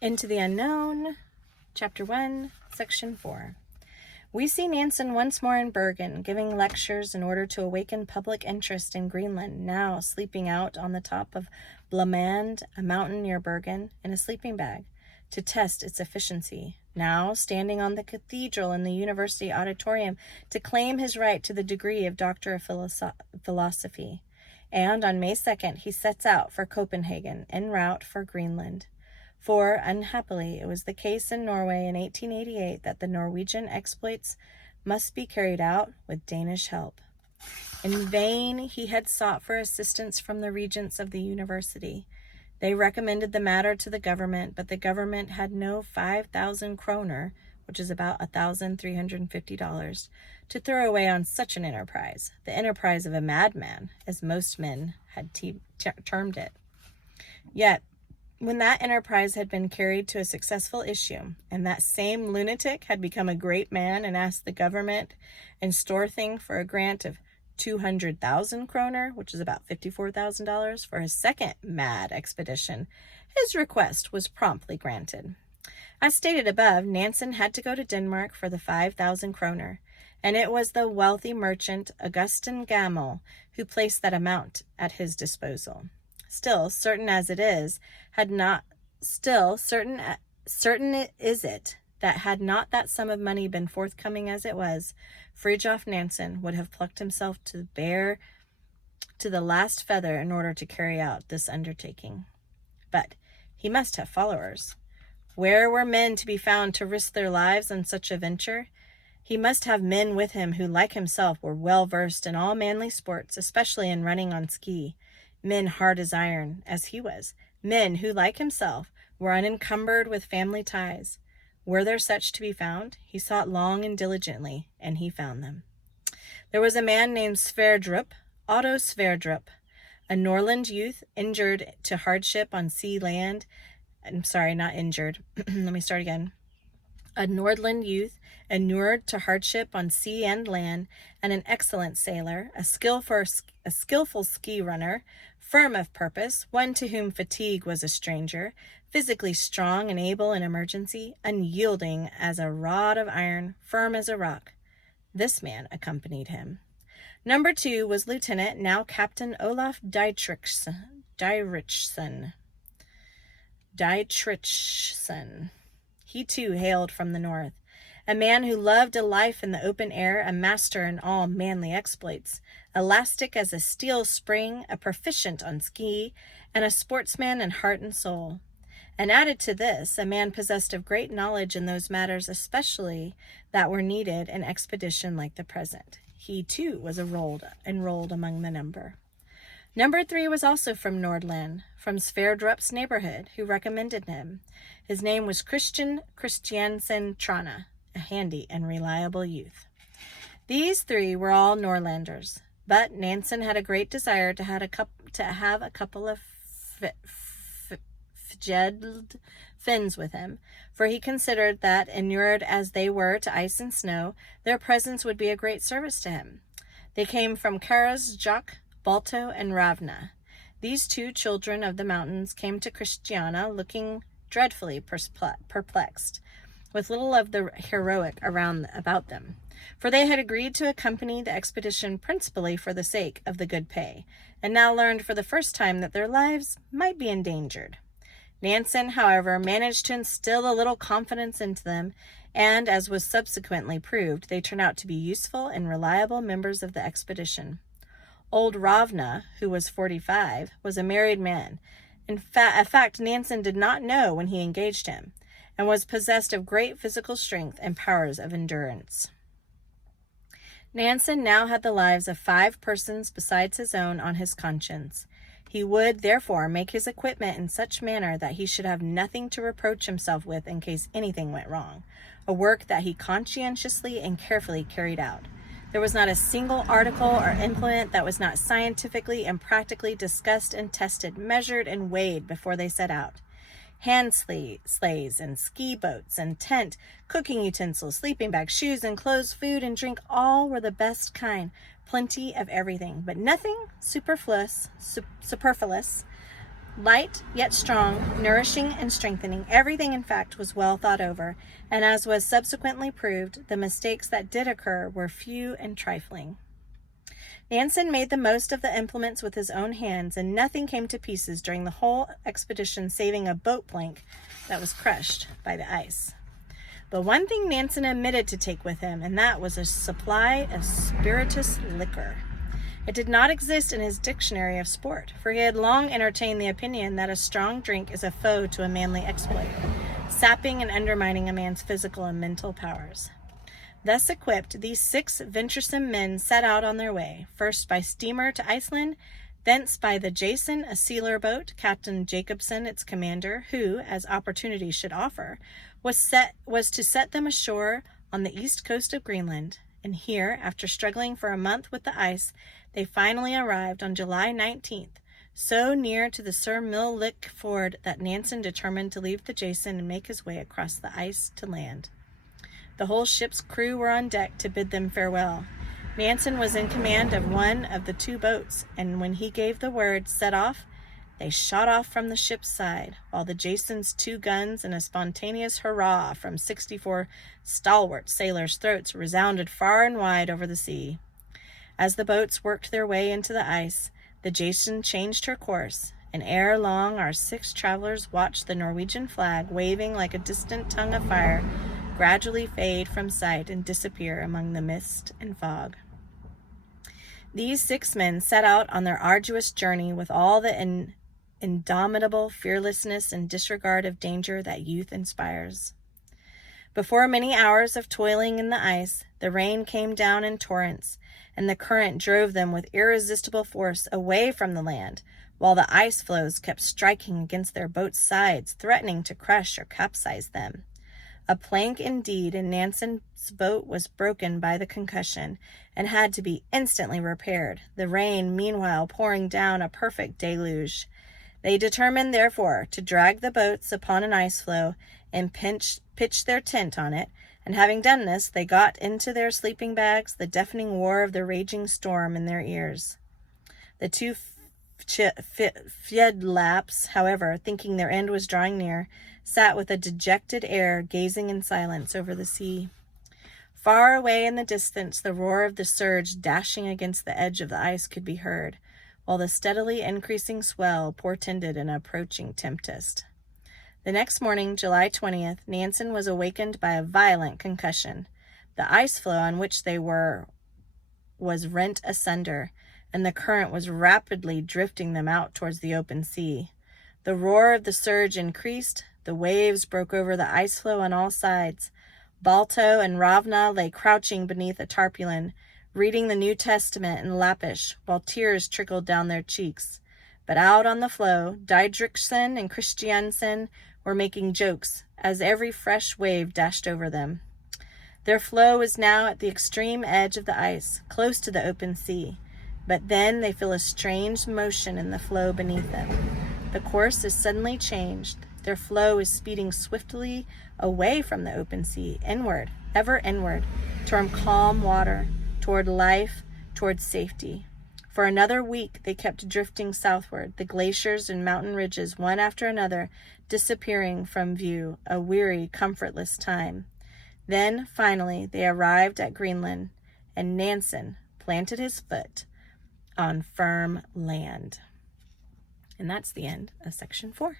Into the Unknown, Chapter 1, Section 4. We see Henson once more in Bergen, giving lectures in order to awaken public interest in Greenland, now sleeping out on the top of Blamand, a mountain near Bergen, in a sleeping bag, to test its efficiency, now standing on the cathedral in the university auditorium to claim his right to the degree of Doctor of Philosophy. And on May 2nd, he sets out for Copenhagen, en route for Greenland. For, unhappily, it was the case in Norway in 1888 that the Norwegian exploits must be carried out with Danish help. In vain he had sought for assistance from the regents of the university. They recommended the matter to the government, but the government had no 5,000 kroner, which is about $1,350, to throw away on such an enterprise, the enterprise of a madman, as most men had termed it. Yet, when that enterprise had been carried to a successful issue, and that same lunatic had become a great man and asked the government and Storthing for a grant of 200,000 kroner, which is about $54,000, for his second mad expedition, his request was promptly granted. As stated above, Henson had to go to Denmark for the 5,000 kroner, and it was the wealthy merchant Augustin Gammel who placed that amount at his disposal. Still, certain is it that had not that sum of money been forthcoming as it was, Fridtjof Nansen would have plucked himself to bear to the last feather in order to carry out this undertaking. But he must have followers. Where were men to be found to risk their lives on such a venture? He must have men with him who, like himself, were well versed in all manly sports, especially in running on ski. Men hard as iron, as he was. Men who, like himself, were unencumbered with family ties. Were there such to be found? He sought long and diligently, and he found them. There was a man named Otto Sverdrup, a Norland youth, injured to hardship on sea land. I'm sorry, not injured. Let me start again. A Nordland youth, inured to hardship on sea and land, and an excellent sailor, a skillful ski runner, firm of purpose, one to whom fatigue was a stranger, physically strong and able in emergency, unyielding as a rod of iron, firm as a rock. This man accompanied him. Number 2 was Lieutenant, now Captain Olaf Dietrichson. He too hailed from the north. A man who loved a life in the open air, a master in all manly exploits, elastic as a steel spring, a proficient on ski, and a sportsman in heart and soul. And added to this, a man possessed of great knowledge in those matters especially that were needed in expedition like the present. He too was enrolled among the number. Number 3 was also from Nordland, from Sverdrup's neighborhood, who recommended him. His name was Christiansen Trana, a handy and reliable youth. These 3 were all Norlanders, but Nansen had a great desire to have a couple of fjedled Finns with him, for he considered that, inured as they were to ice and snow, their presence would be a great service to him. They came from Karasjok, Balto, and Ravna. These 2 children of the mountains came to Christiana looking dreadfully perplexed, with little of the heroic about them, for they had agreed to accompany the expedition principally for the sake of the good pay, and now learned for the first time that their lives might be endangered. Nansen, however, managed to instill a little confidence into them, and, as was subsequently proved, they turned out to be useful and reliable members of the expedition. Old Ravna, who was 45, was a married man, a fact Nansen did not know when he engaged him, and was possessed of great physical strength and powers of endurance. Nansen now had the lives of 5 persons besides his own on his conscience. He would, therefore, make his equipment in such manner that he should have nothing to reproach himself with in case anything went wrong, a work that he conscientiously and carefully carried out. There was not a single article or implement that was not scientifically and practically discussed and tested, measured and weighed before they set out. Hand sleighs and ski boats and tent, cooking utensils, sleeping bags, shoes and clothes, food and drink, all were the best kind, plenty of everything, but nothing superfluous, Light, yet strong, nourishing and strengthening. Everything, in fact, was well thought over, and as was subsequently proved, the mistakes that did occur were few and trifling. Nansen made the most of the implements with his own hands, and nothing came to pieces during the whole expedition, saving a boat plank that was crushed by the ice. But one thing Nansen omitted to take with him, and that was a supply of spirituous liquor. It did not exist in his dictionary of sport, for he had long entertained the opinion that a strong drink is a foe to a manly exploit, sapping and undermining a man's physical and mental powers. Thus equipped, these 6 venturesome men set out on their way, first by steamer to Iceland, thence by the Jason, a sealer boat, Captain Jacobson, its commander, who, as opportunity should offer, was to set them ashore on the east coast of Greenland. And here, after struggling for a month with the ice, they finally arrived on July 19th, so near to the Sir Millik Ford that Nansen determined to leave the Jason and make his way across the ice to land. The whole ship's crew were on deck to bid them farewell. Nansen was in command of one of the 2 boats, and when he gave the word, set off, they shot off from the ship's side, while the Jason's 2 guns and a spontaneous hurrah from 64 stalwart sailors' throats resounded far and wide over the sea. As the boats worked their way into the ice, the Jason changed her course, and ere long our 6 travelers watched the Norwegian flag, waving like a distant tongue of fire, gradually fade from sight and disappear among the mist and fog. These 6 men set out on their arduous journey with all the indomitable fearlessness and disregard of danger that youth inspires. Before many hours of toiling in the ice, the rain came down in torrents, and the current drove them with irresistible force away from the land, while the ice floes kept striking against their boats' sides, threatening to crush or capsize them. A plank indeed in Nansen's boat was broken by the concussion and had to be instantly repaired, the rain meanwhile pouring down a perfect deluge. They determined, therefore, to drag the boats upon an ice floe and pitch their tent on it, and having done this, they got into their sleeping bags, the deafening roar of the raging storm in their ears. The 2 Fjedlaps, however, thinking their end was drawing near, sat with a dejected air, gazing in silence over the sea. Far away in the distance, the roar of the surge dashing against the edge of the ice could be heard, while the steadily increasing swell portended an approaching tempest. The next morning, July 20th, Nansen was awakened by a violent concussion. The ice floe on which they were was rent asunder, and the current was rapidly drifting them out towards the open sea. The roar of the surge increased. The waves broke over the ice floe on all sides. Balto and Ravna lay crouching beneath a tarpaulin, reading the New Testament in Lappish, while tears trickled down their cheeks. But out on the floe, Didriksen and Christiansen were making jokes as every fresh wave dashed over them. Their floe is now at the extreme edge of the ice, close to the open sea. But then they feel a strange motion in the floe beneath them. The course is suddenly changed. Their floe is speeding swiftly away from the open sea, inward, ever inward, toward calm water, toward life, toward safety. For another week they kept drifting southward, the glaciers and mountain ridges, one after another, disappearing from view, a weary, comfortless time. Then, finally, they arrived at Greenland, and Nansen planted his foot on firm land. And that's the end of section 4.